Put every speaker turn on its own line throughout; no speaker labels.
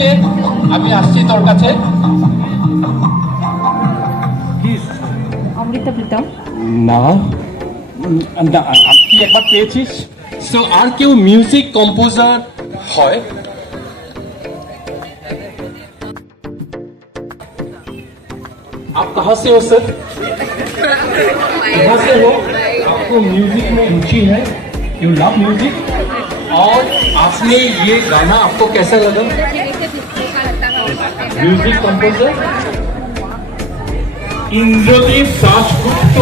আছে আমি আসছি তোর কাছে
অমৃতা প্রীতম
না না তুই একবার পেয়েছিস সো আর কেউ মিউজিক কম্পোজার হয় आप कहाँ से हो सर कहाँ से हो आपको म्यूजिक में रुचि है यू लव म्यूजिक और आपने ये गाना आपको कैसा लगा music composer
Indradeep
Dasgupta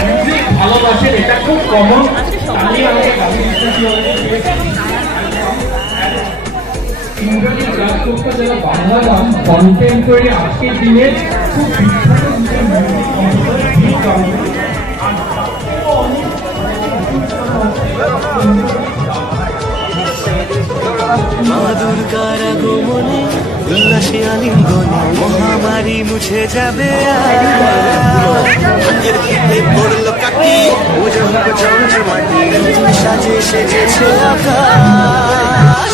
music ভালোবাসেন এটা খুব কমন
আমি আগমনে উল্লাসে আলিঙ্গনে মহামারী মুছে যাবে পড়ল কাটি পুজো হবে চমচমাটি সাজে সেজেছে আকাশ।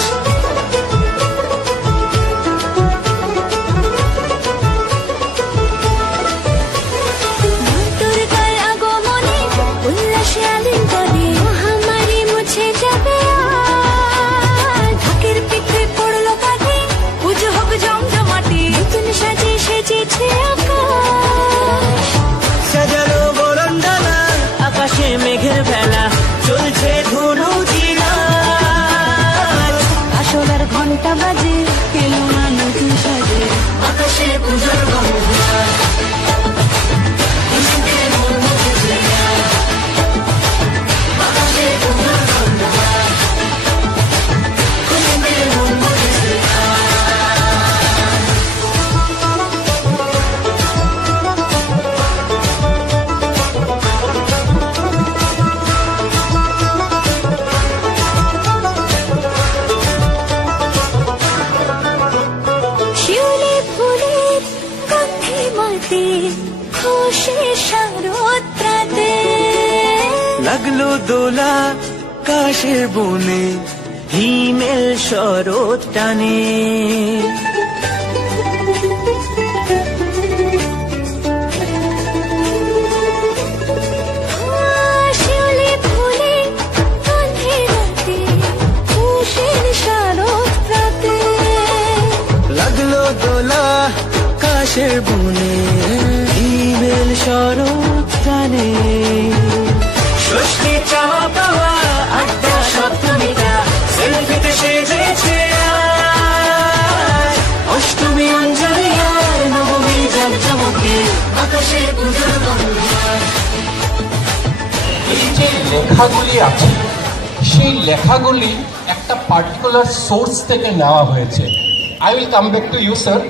মাতে খুশি সারোত্রাতে
লাগল দোলা কাশের বনে হিমেল শরৎ টানে কাশের বনে হিমেল শরৎ টানে ষষ্ঠী চাওয়া পাওয়া অষ্টমী অঞ্জলি
এই যে লেখাগুলি আছে। সেই লেখাগুলি একটা পার্টিকুলার সোর্স থেকে নেওয়া হয়েছে। I will come back to you sir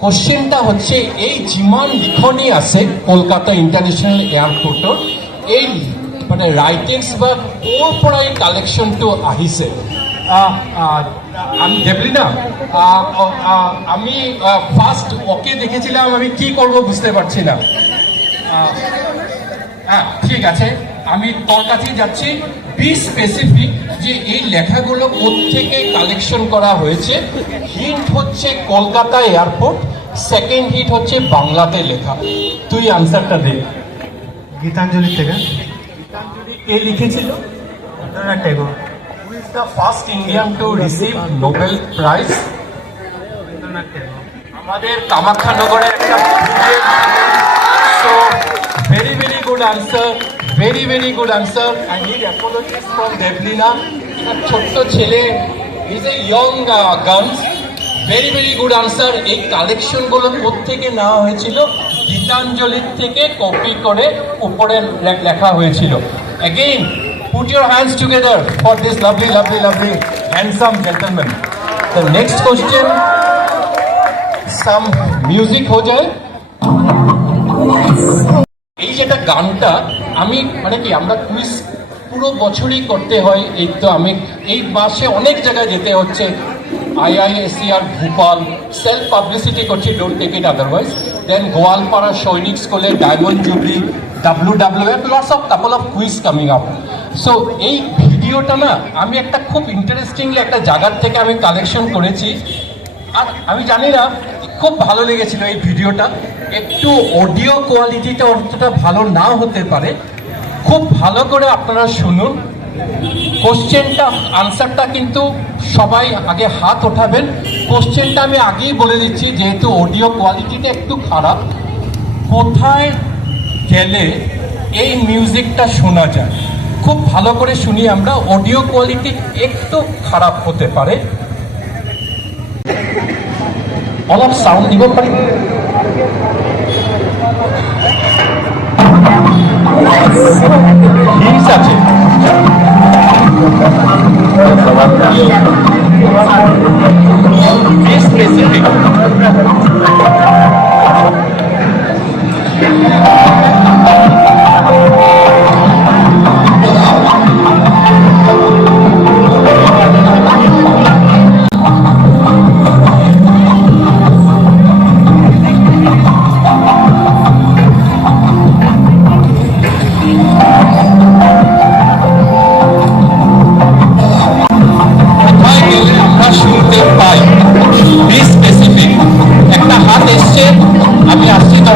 কোশ্চেনটা হচ্ছে এই যিমান লিখনি আছে কলকাতা ইন্টারন্যাশনাল এয়াৰপৰ্টৰ এই মানে ৰাইটিংছ বা ক'ৰ পৰা এই কালেকশ্যনটো আহিছে। আহ, আহ, আমি দেবলিনা আমি ফার্স্ট ওকে দেখেছিলাম আমি কি করব বুঝতে পারছি না। হ্যাঁ ঠিক আছে আমি তোর কাছেই যাচ্ছি। বি স্পেসিফিক যে এই লেখাগুলো কোত্থেকে কালেকশন করা হয়েছে। হিন্ট হচ্ছে কলকাতা এয়ারপোর্ট সেকেন্ড হিট হচ্ছে বাংলাতে লেখা। তুই আনসারটা দে।
গীতাঞ্জলি থেকে।
কে লিখেছিল?
Rabindranath Tagore
who is the first Indian to receive Nobel prize
Rabindranath Tagore
আমাদের কামাখ্যানগরের একটা very very good answer very very good answer I need apologies from Debolina ছোট্ট ছেলে is a young girls very very good answer এই কালেকশনগুলো থেকে নেওয়া হয়েছিল? গীতাঞ্জলির থেকে কপি করে উপরে লেখা হয়েছিল। Again put your hands together for this lovely lovely lovely handsome gentleman the next question some music হয়ে যায় এই যেটা গানটা আমি মানে কি, আমরা কুইজ পুরো বছরই করতে হয়, এই তো আমি, এই মাসে অনেক জায়গায় যেতে হচ্ছে। আইআইএসিআর ভোপাল সেলফ পাবলিসিটি করছি don't take it otherwise then Goalpara সৈনিক স্কুলে diamond jubilee W W F lots of couple of quiz coming up so এই ভিডিওটা না, আমি একটা খুব ইন্টারেস্টিংলি একটা জায়গার থেকে আমি কালেকশন করেছি। আর আমি জানি না, খুব ভালো লেগেছিল এই ভিডিওটা। একটু অডিও কোয়ালিটিটা অতটা ভালো না হতে পারে। খুব ভালো করে আপনারা শুনুন। কোশ্চেনটা আনসারটা কিন্তু সবাই আগে হাত ওঠাবেন। কোশ্চেনটা আমি আগেই বলে দিচ্ছি, যেহেতু অডিও কোয়ালিটিটা একটু খারাপ। কোথায় গেলে এই মিউজিকটা শোনা যায়? খুব ভালো করে শুনি আমরা অডিও কোয়ালিটি একটু খারাপ হতে পারে। অলপ সাউন্ড দিব পারি? Be specific.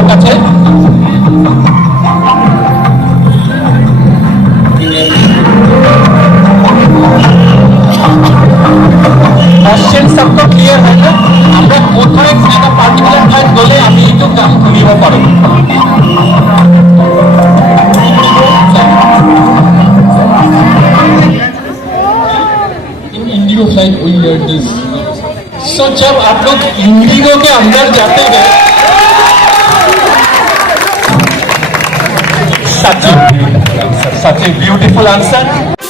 আমি আসছি তোর কাছে কোশ্চেন सबको ক্লিয়ার হয়েছে আমরা কোথায় একটা পার্টিকুলার ঠাইত গ'লে আমি এইটো গান শুনিব পাৰোঁ
In Indigo flight, we heard this.
सो जब आप लोग इंडिगो के अंदर जाते हैं such a, such a beautiful answer.